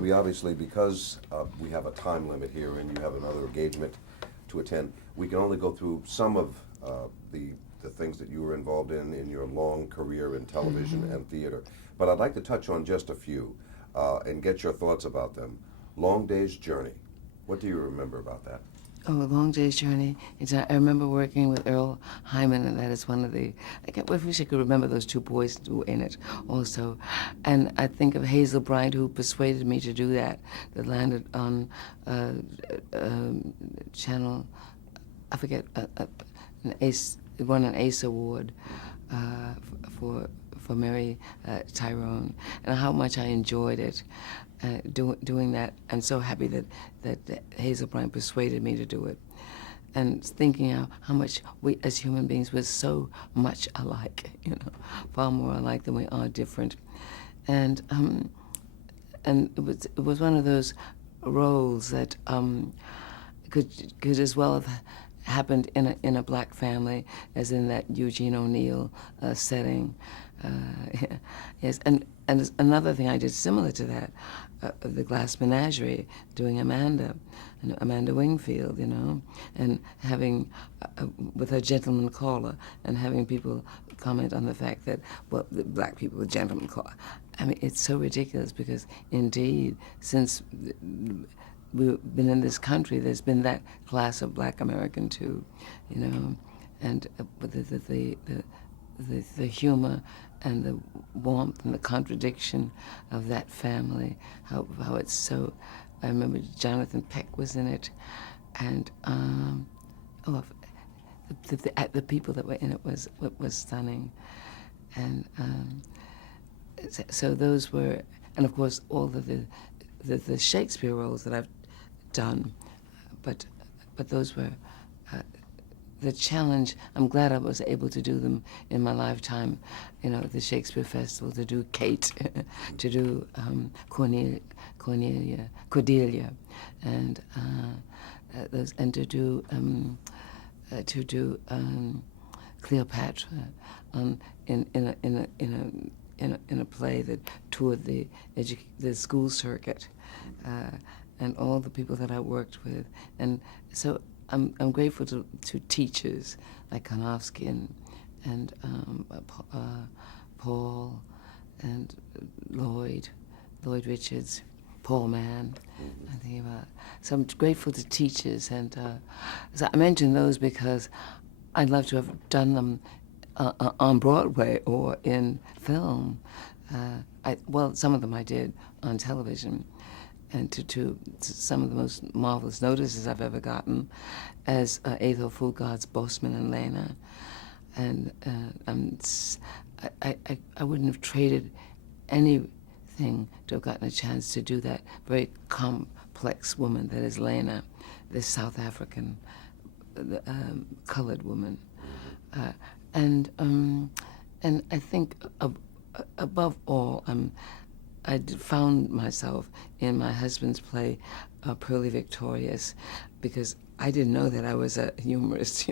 Ruby, obviously, because we have a time limit here and you have another engagement to attend, we can only go through some of the things that you were involved in your long career in television and theater. But I'd like to touch on just a few and get your thoughts about them. Long Day's Journey. What do you remember about that? Oh, A Long Day's Journey. I remember working with Earl Hyman, and that is one of the. I wish I could remember those two boys who were in it also. And I think of Hazel Bryant, who persuaded me to do that, that landed on channel, I forget, an ACE, it won an ACE award for Mary Tyrone, and how much I enjoyed it. Doing that. I'm so happy that Hazel Bryant persuaded me to do it. And thinking how much we as human beings were so much alike, far more alike than we are different. And it was one of those roles that could as well have happened in a black family as in that Eugene O'Neill setting. Yes, and another thing I did similar to that, the Glass Menagerie, doing Amanda Wingfield, and having, with her gentleman caller, and having people comment on the fact that, well, the black people were gentleman caller. I mean, it's so ridiculous because, indeed, since we've been in this country, there's been that class of black American too, and the humor and the warmth and the contradiction of that family, how it's so. I remember Jonathan Peck was in it, and the people that were in it was stunning, and so those were, and of course all of the Shakespeare roles that I've done, but those were. The challenge, I'm glad I was able to do them in my lifetime, the Shakespeare Festival, to do Kate, to do Cordelia, and those, and to do Cleopatra, in a play that toured the school circuit, and all the people that I worked with, and so. I'm grateful to teachers like Konofsky and Paul and Lloyd Richards, Paul Mann. I think about. So I'm grateful to teachers, and so I mention those because I'd love to have done them on Broadway or in film. Well, some of them I did on television. And to some of the most marvelous notices I've ever gotten as Ethel Fugard's Bosman and Lena. And I wouldn't have traded anything to have gotten a chance to do that very complex woman that is Lena, this South African colored woman. And I think above all, I found myself in my husband's play, Pearly Victorious, because I didn't know that I was a humorist,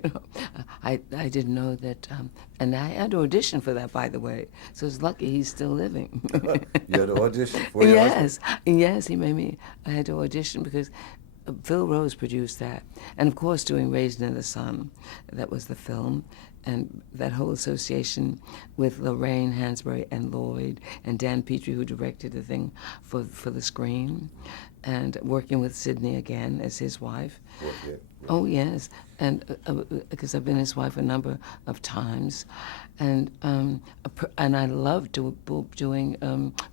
I didn't know that, and I had to audition for that, by the way, so it's lucky he's still living. You had to audition for your husband? Yes, he made me, I had to audition because Phil Rose produced that, and of course doing Raised in the Sun, that was the film, and that whole association with Lorraine Hansberry and Lloyd and Dan Petrie, who directed the thing for the screen, and working with Sidney again as his wife. Yeah. Oh yes, and because I've been his wife a number of times, and I loved doing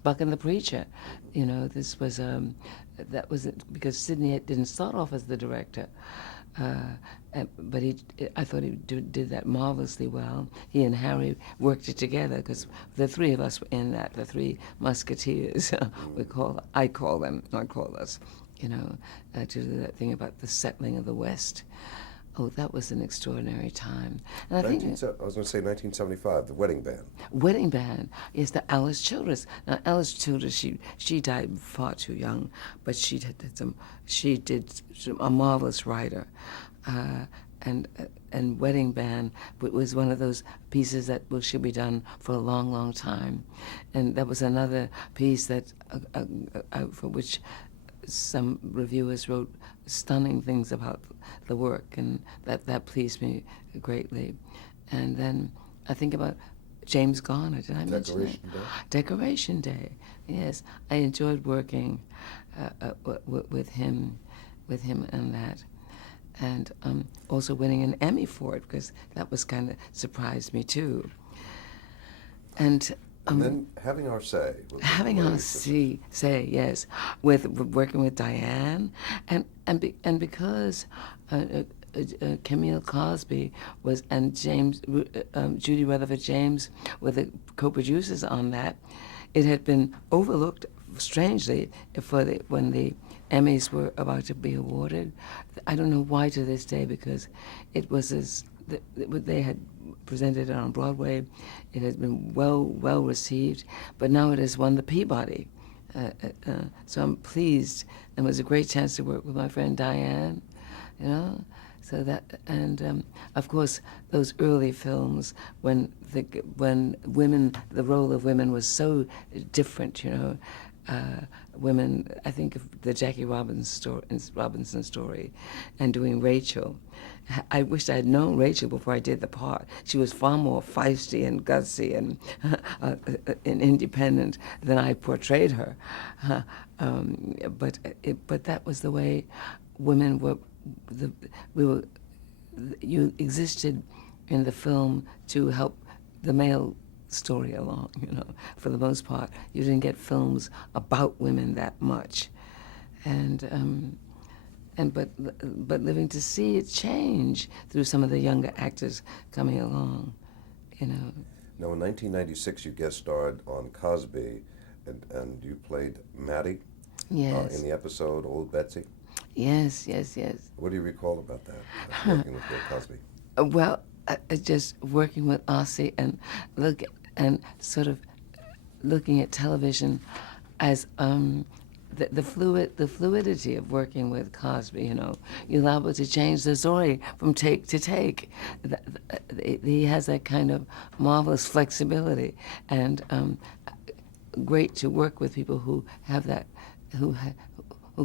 Buck and the Preacher. This was that was it, because Sidney didn't start off as the director. But I thought he did that marvelously well. He and Harry worked it together because the three of us were in that, the three musketeers. I call them, not call us, to do that thing about the settling of the West. Oh, that was an extraordinary time. And I was going to say 1975, The Wedding Band. Wedding Band, yes, the Alice Childress. Now, Alice Childress, she died far too young, but she did a marvelous writer. and Wedding Band was one of those pieces that should be done for a long, long time, and that was another piece that for which some reviewers wrote stunning things about the work, and that pleased me greatly. And then I think about James Garner. Did I mention Decoration that? Day? Decoration Day. Yes, I enjoyed working with him on that, and also winning an Emmy for it, because that was kind of surprised me too. And then having our say. With the having Lady our Sisters. say yes, with working with Diane, and because Camille Cosby and Judy Rutherford James were the co-producers on that, it had been overlooked strangely when the Emmys were about to be awarded. I don't know why to this day, because it was they had presented it on Broadway. It has been well received, but now it has won the Peabody. So I'm pleased, and it was a great chance to work with my friend Diane, you know. So that, and of course those early films when women, the role of women was so different, you know. Women, I think of the Jackie Robinson story, and doing Rachel. I wish I had known Rachel before I did the part. She was far more feisty and gutsy and independent than I portrayed her. But that was the way women were. You existed in the film to help the male story along, you know, for the most part. You didn't get films about women that much. But living to see it change through some of the younger actors coming along, you know. Now, in 1996, you guest starred on Cosby, and you played Maddie Yes. in the episode Old Betsy. Yes. What do you recall about that, working with Bill Cosby? Well, just working with Ossie and sort of looking at television as the fluidity of working with Cosby. You know, you're liable to change the story from take to take. He has that kind of marvelous flexibility, and great to work with people who have that, who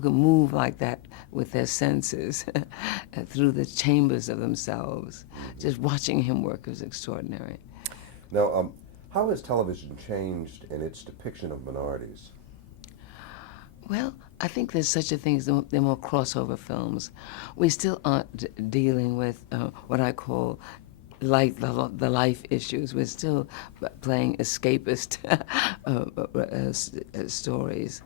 can move like that with their senses through the chambers of themselves. Just watching him work was extraordinary. Now, how has television changed in its depiction of minorities? Well, I think there's such a thing as they're more crossover films. We still aren't dealing with what I call the life issues. We're still playing escapist stories.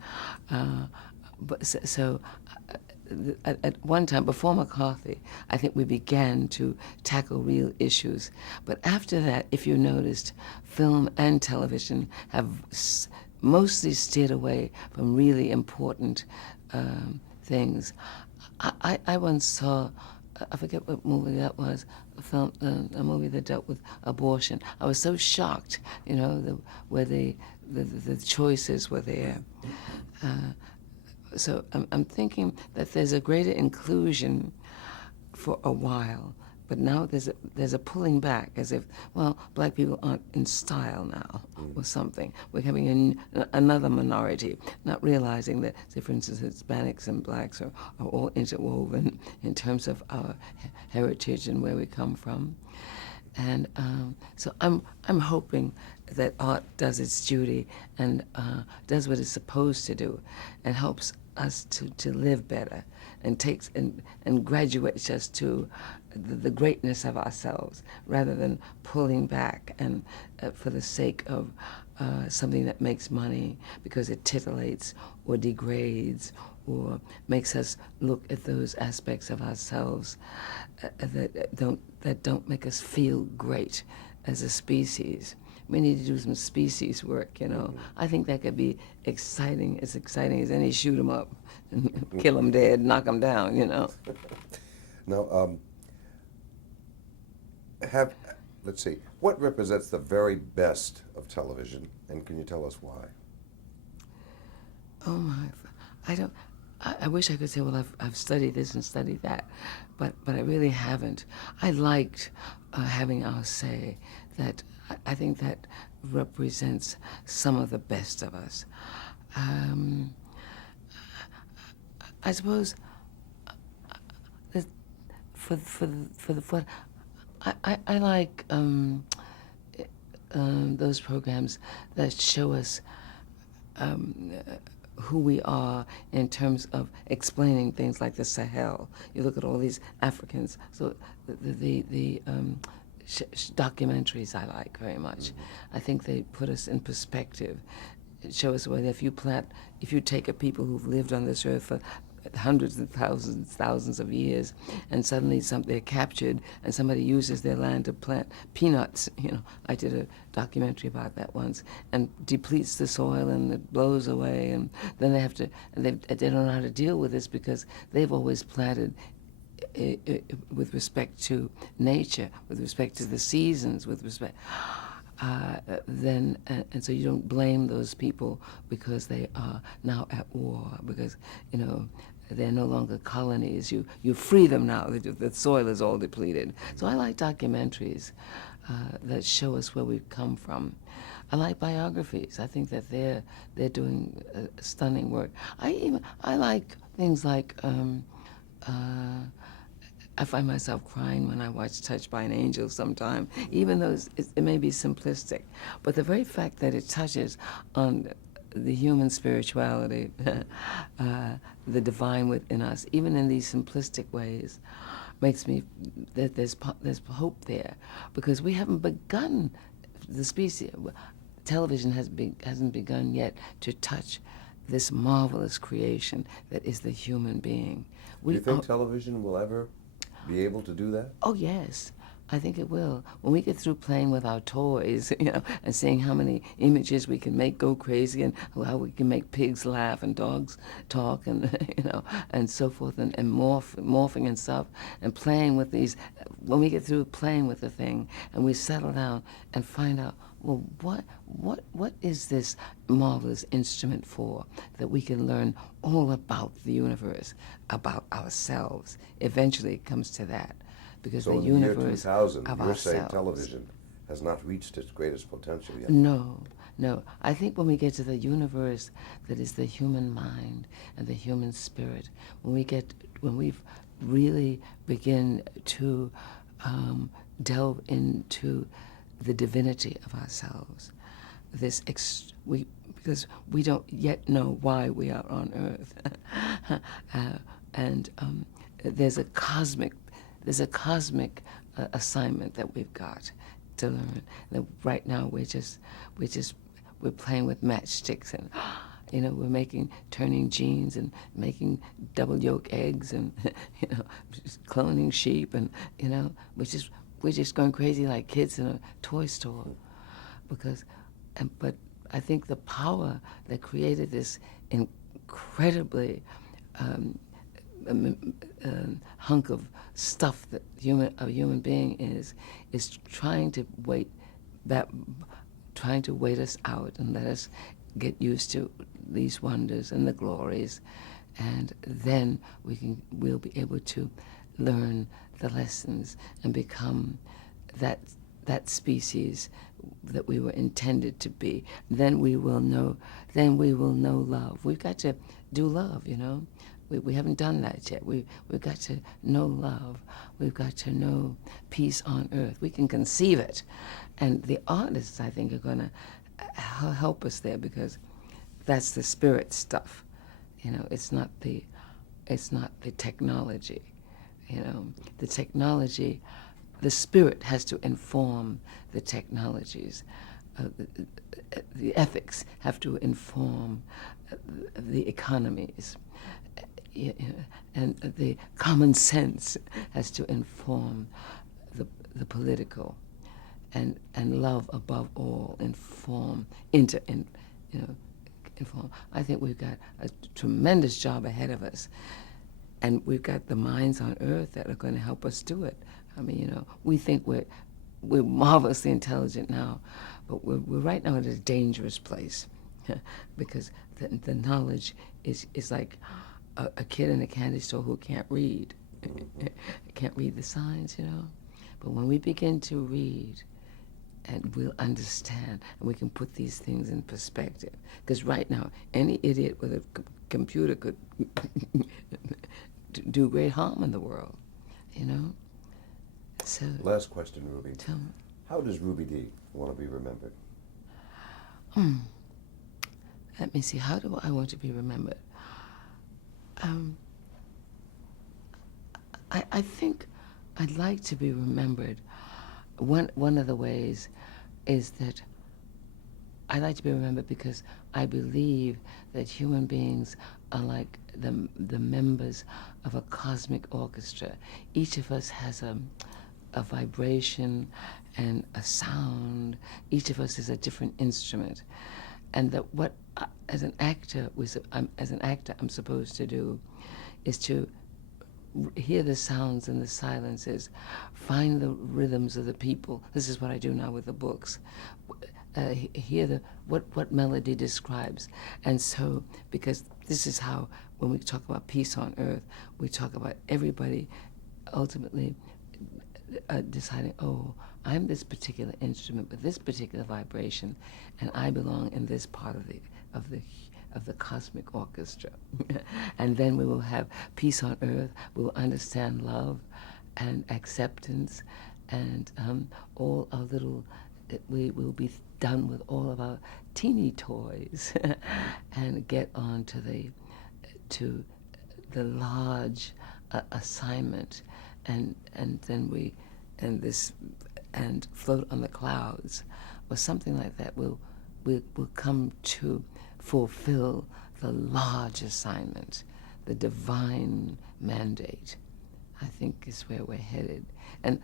At one time, before McCarthy, I think we began to tackle real issues. But after that, if you noticed, film and television have mostly steered away from really important things. I once saw, I forget what movie that was, a movie that dealt with abortion. I was so shocked, you know, where the choices were there. So I'm thinking that there's a greater inclusion for a while, but now there's a pulling back, as if, well, black people aren't in style now, or something. We're having another minority, not realizing that, say, for instance, Hispanics and blacks are all interwoven in terms of our heritage and where we come from. And so I'm hoping that art does its duty and does what it's supposed to do, and helps us to live better, and takes and graduates us to the greatness of ourselves, rather than pulling back and for the sake of something that makes money because it titillates or degrades or makes us look at those aspects of ourselves that don't make us feel great as a species. We need to do some species work, you know. I think that could be exciting as any shoot 'em up, and kill 'em dead, knock 'em down, you know. Now, let's see, what represents the very best of television, and can you tell us why? Oh my, I don't. I wish I could say, well, I've studied this and studied that, but I really haven't. I liked having our say. That I think that represents some of the best of us. Um, I suppose that for I like those programs that show us who we are in terms of explaining things like the Sahel. You look at all these Africans. So the documentaries I like very much. I think they put us in perspective. Show us whether if you take a people who've lived on this earth for hundreds of thousands of years, and suddenly they're captured, and somebody uses their land to plant peanuts. I did a documentary about that once, and depletes the soil, and it blows away, and then they have to, and they don't know how to deal with this because they've always planted with respect to nature, with respect to the seasons, with respect. And so you don't blame those people because they are now at war, because they're no longer colonies. You free them now. The soil is all depleted. So I like documentaries that show us where we've come from. I like biographies. I think that they're doing stunning work. I like things like. I find myself crying when I watch Touched by an Angel sometime, even though it may be simplistic. But the very fact that it touches on the human spirituality, the divine within us, even in these simplistic ways, makes me that there's hope there, because we haven't begun the species. Television hasn't begun yet to touch this marvelous creation that is the human being. Do you think television will ever be able to do that? Oh, yes. I think it will. When we get through playing with our toys, and seeing how many images we can make go crazy, and how we can make pigs laugh and dogs talk, and and so forth, and morphing and stuff, and playing with these. When we get through playing with the thing, and we settle down and find out, well, what is this marvelous instrument for, that we can learn all about the universe, about ourselves. Eventually it comes to that, because So the in the year universe 2000, of you're saying ourselves. television has not reached its greatest potential yet. No. I think when we get to the universe that is the human mind and the human spirit, when we've really begin to delve into the divinity of ourselves, because we don't yet know why we are on Earth, and there's a cosmic assignment that we've got to learn. That right now we're playing with matchsticks, and we're turning genes and making double yolk eggs, and cloning sheep, and we're just going crazy like kids in a toy store, but I think the power that created this incredibly hunk of stuff that a human being is trying to wait us out and let us get used to these wonders and the glories, and then we'll be able to learn the lessons and become that species that we were intended to be. Then we will know love. We've got to do love, We haven't done that yet. We've got to know love. We've got to know peace on earth. We can conceive it. And the artists, I think, are going to help us there, because that's the spirit stuff. It's not the technology. The technology, the spirit has to inform the technologies. The ethics have to inform the economies. And the common sense has to inform the political, and love above all inform. I think we've got a tremendous job ahead of us, and we've got the minds on earth that are going to help us do it. I mean, we think we're marvelously intelligent now, but we're right now in a dangerous place, because the knowledge is like a kid in a candy store who can't read, can't read the signs, you know. But when we begin to read, and we'll understand, and we can put these things in perspective. Because right now, any idiot with a computer could do great harm in the world, you know. So Last question, Ruby. tell me. How does Ruby Dee want to be remembered? Let me see. How do I want to be remembered? I think I'd like to be remembered. One of the ways is that I like to be remembered because I believe that human beings are like the members of a cosmic orchestra. Each of us has a vibration and a sound. Each of us is a different instrument, and that what as an actor I'm supposed to do is to hear the sounds and the silences, find the rhythms of the people. This is what I do now with the books. Hear what melody describes. And so, because this is how, when we talk about peace on earth, we talk about everybody ultimately deciding, oh, I'm this particular instrument with this particular vibration, and I belong in this part of the cosmic orchestra. And then we will have peace on earth. We will understand love and acceptance, and all our little, we will be done with all of our teeny toys and get on to the large assignment, and then we and float on the clouds or something like that. We'll come to fulfill the large assignment, the divine mandate, I think is where we're headed. And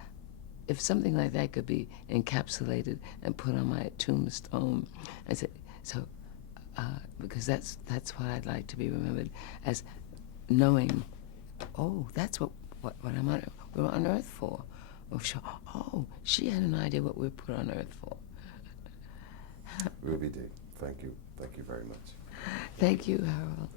if something like that could be encapsulated and put on my tombstone, I said, so, because that's what I'd like to be remembered as, knowing, oh, that's what we're on earth for. Oh, she had an idea what we're put on earth for. Ruby Dee, thank you. Thank you very much. Thank you, Harold.